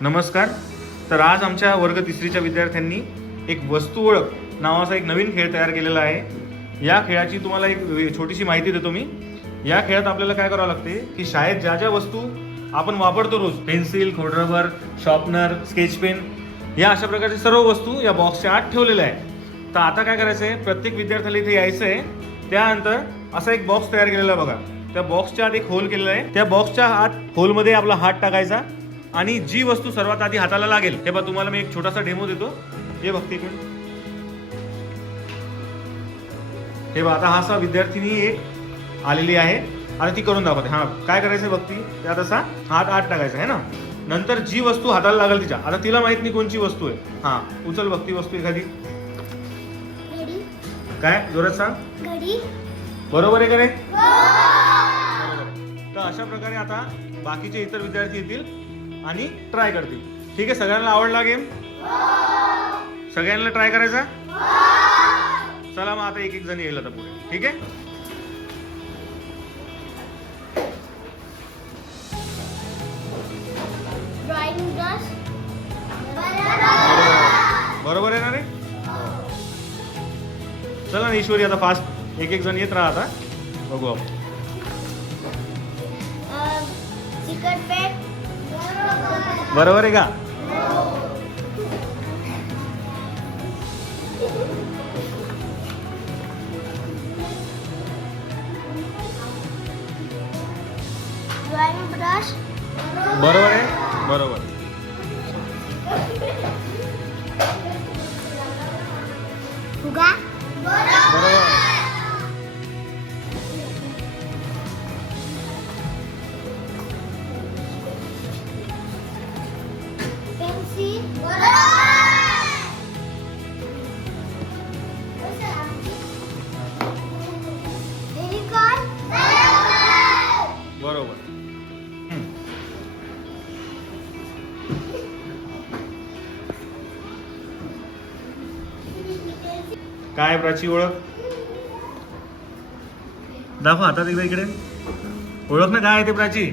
नमस्कार. तर आज आमच्या वर्ग तिसरीच्या विद्यार्थ्यांनी एक वस्तू ओळख नावाचा एक नवीन खेळ तयार केलेला आहे. या खेळाची तुम्हाला एक वे- छोटीशी माहिती देतो मी. या खेळात आपल्याला काय करावं लागते की शाळेत ज्या ज्या वस्तू आपण वापरतो रोज पेन्सिल खोडरबर शॉर्पनर स्केच पेन या अशा प्रकारच्या सर्व वस्तू या बॉक्सच्या आत ठेवलेल्या आहे तर आता काय करायचं आहे प्रत्येक विद्यार्थ्याला इथे यायचं आहे त्यानंतर असा एक बॉक्स तयार केलेला आहे बघा. त्या बॉक्सच्या आत एक होल केलेला आहे. त्या बॉक्सच्या आत होलमध्ये आपला हात टाकायचा. आणि जी वस्तू सर्वात आधी हाताला लागेल हे बघा तुम्हाला मी एक छोटासा डेमो देतो. हे बघते एक मिनिट हे बघा आता हा असा विद्यार्थिनी एक आलेली आहे. आणि ती करून दाखवते. हा काय करायचं बघती त्यात असा हात आत टाकायचा आहे ना? नंतर जी वस्तू हाताला लागेल तिच्या. आता तिला माहीत नाही कोणची वस्तू आहे. हा उचल बघती वस्तू एखादी. काय? जोरात सांग. बरोबर आहे का रे बरोबर आहे. तर अशा प्रकारे आता बाकीचे इतर विद्यार्थी येतील. आणि ट्राय करतील. ठीक आहे सगळ्यांना आवडला गेम सगळ्यांना ट्राय करायचा? चला मग आता एक एक जण येईल आता पुढे. ठीक आहे? बरोबर आहे ना रे? चला ना ईश्वरी आता फास्ट एक एक जण येत राहा आता. बघू आपण. बरोबर आहे का? बरोबर आहे? बरोबर. बरोबर. काय प्राची ओळख? दाखव आता एकदा इकडे. ओळख ना काय आहे ते प्राची?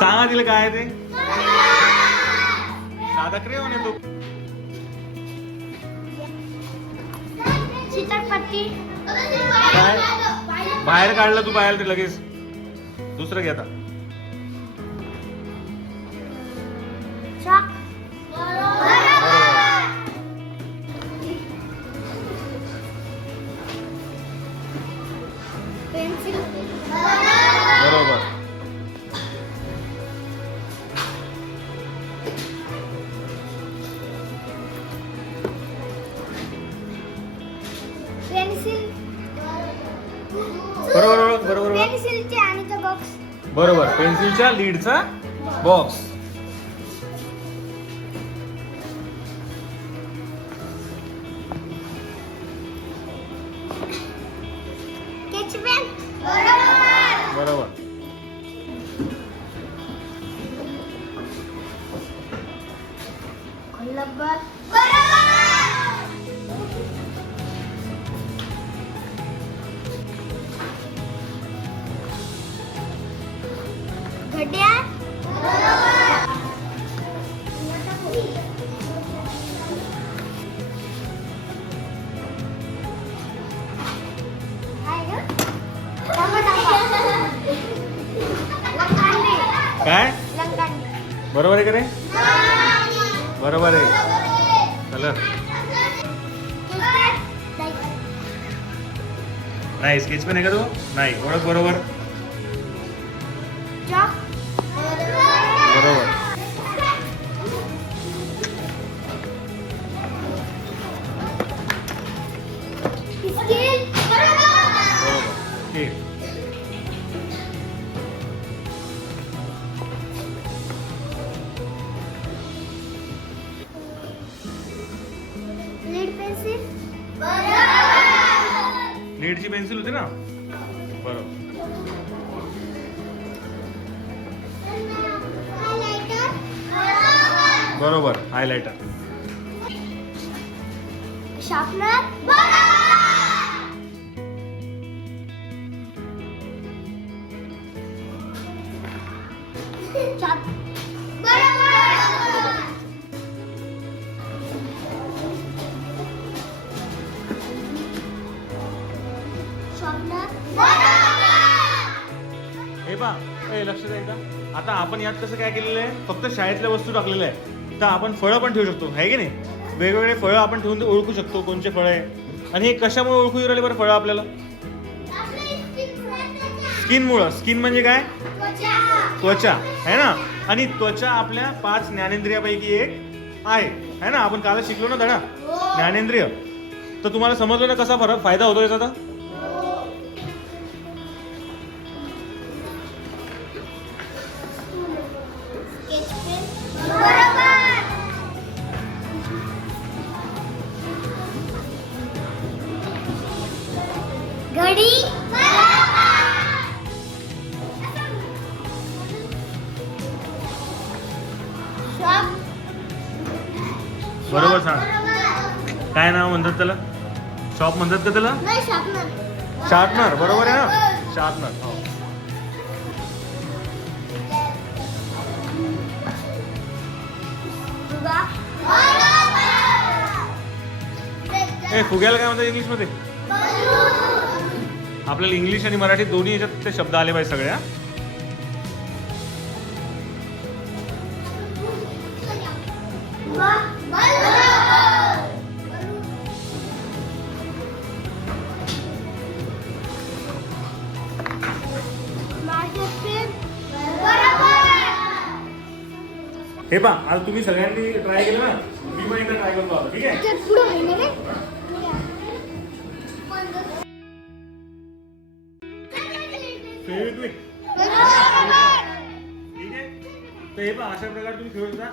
सांगा तिला काय आहे ते? साधा क्रेवॉन आहे तो. काय? बाहेर काढलं तू बाहेर ते लगेच. दुसरं घे बरोबर. पेन्सिलच्या लीडचा बॉक्स. बरोबर. घड्याळ काय? बरोबर आहे का रे? बरोबर आहे. चला. नाही स्केच पेन आहे का तू? नाही ओळख बरोबर. नीटची पेन्सिल होती ना? बरोबर. बरोबर. हायलायटर शार्पनर हे पा ए लक्ष द्या एकदा आता आपण यात कसं काय केलेलं आहे? फक्त शाळेतल्या वस्तू टाकलेल्या आहे तर आपण फळं पण ठेवू शकतो आहे की नाही? वेगवेगळे फळं आपण ठेवून ओळखू शकतो कोणचे फळं आहे. आणि हे कशामुळे ओळखू येऊ राहिले बरं फळं आपल्याला? स्किनमुळं स्किन म्हणजे काय? त्वचा आहे ना? आणि त्वचा आपल्या पाच ज्ञानेंद्रियापैकी एक आहे है ना? आपण काल शिकलो ना धडा? ज्ञानेंद्रिय. तर तुम्हाला समजलं ना कसा फरक? फायदा होतो याचा काय नाव म्हणतात त्याला? शॉप म्हणतात का त्याला? शार्पनर. बरोबर आहे ना? शार्पनर हो. ए फुग्याला काय म्हणतात इंग्लिशमध्ये? आपल्याला इंग्लिश आणि मराठी दोन्ही याच्यात ते शब्द आले पाहिजे सगळ्या हे पा आज तुम्ही सगळ्यांनी ट्राय केलं ना? मी पण एकदा ट्राय करतो ठीक आहे? ठीक आहे? तर हे पहा अशा प्रकारे तुम्ही खेळू शकता.